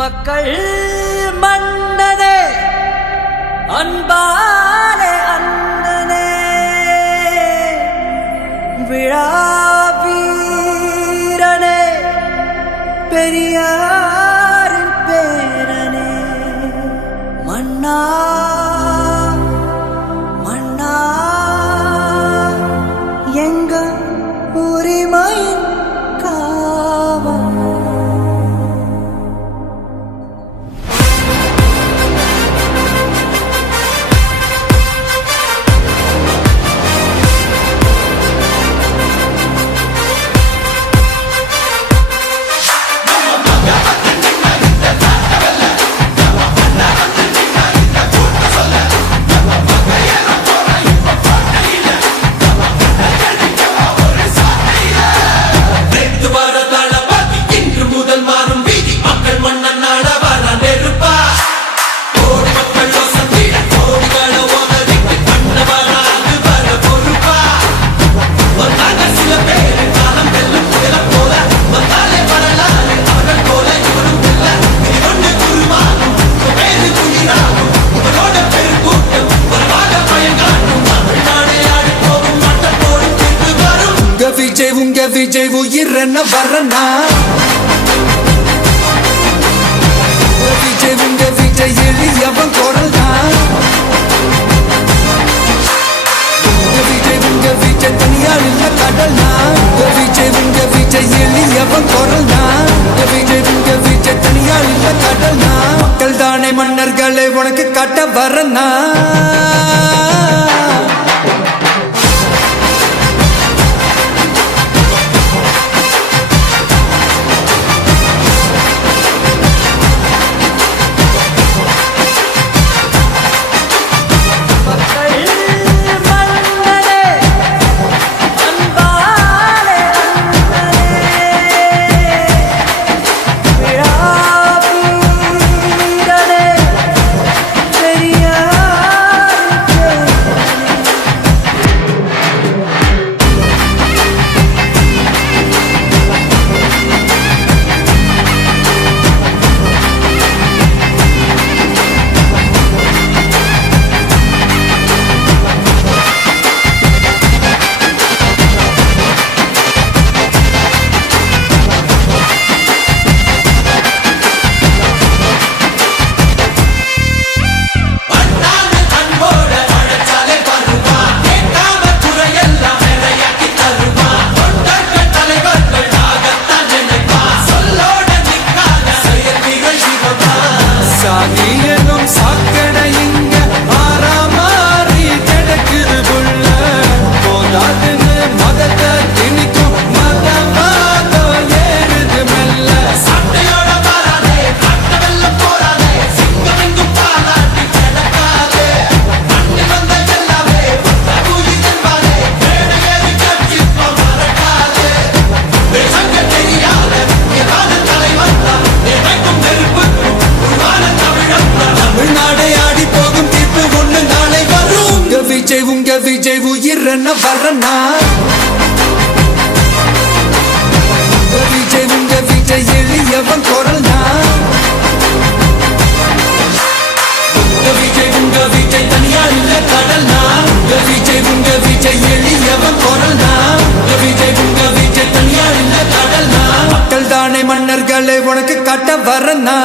மக்கள் மன்னனே அன்பாலே அண்ணனே விழாவீரனே பெரியாரின் பேரனே மன்னா மன்னா எங்க உரிமையின் காவல் உங்க விஜய் உயிரன வரனா உங்க விஜய் எளியவன் குரல் தான் உங்க விஜய் தனியார் இல்ல கடல்னா உங்க விஜய் எளியவன் குரல் தான் உங்க விஜய் தனியார் இல்ல கடல்னா மக்கள் தானே மன்னர்களை உனக்கு காட்ட வரனா உங்க விஜய் உயிரன வரனா உங்க விஜய் எளியவன் குரல் தான் உங்க விஜய் தனியார் இல்ல கடல்னா உங்க விஜய் எளியவன் குரல் தான் உங்க விஜய் தனியார் இல்ல கடல்னா மக்கள் தானே மன்னர்களை உனக்கு காட்ட வரனா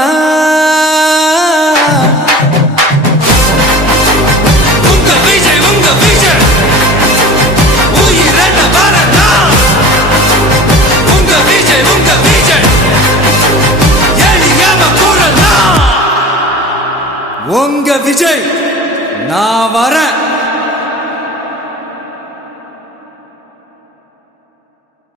உங்க விஜய் நான் வரேன்.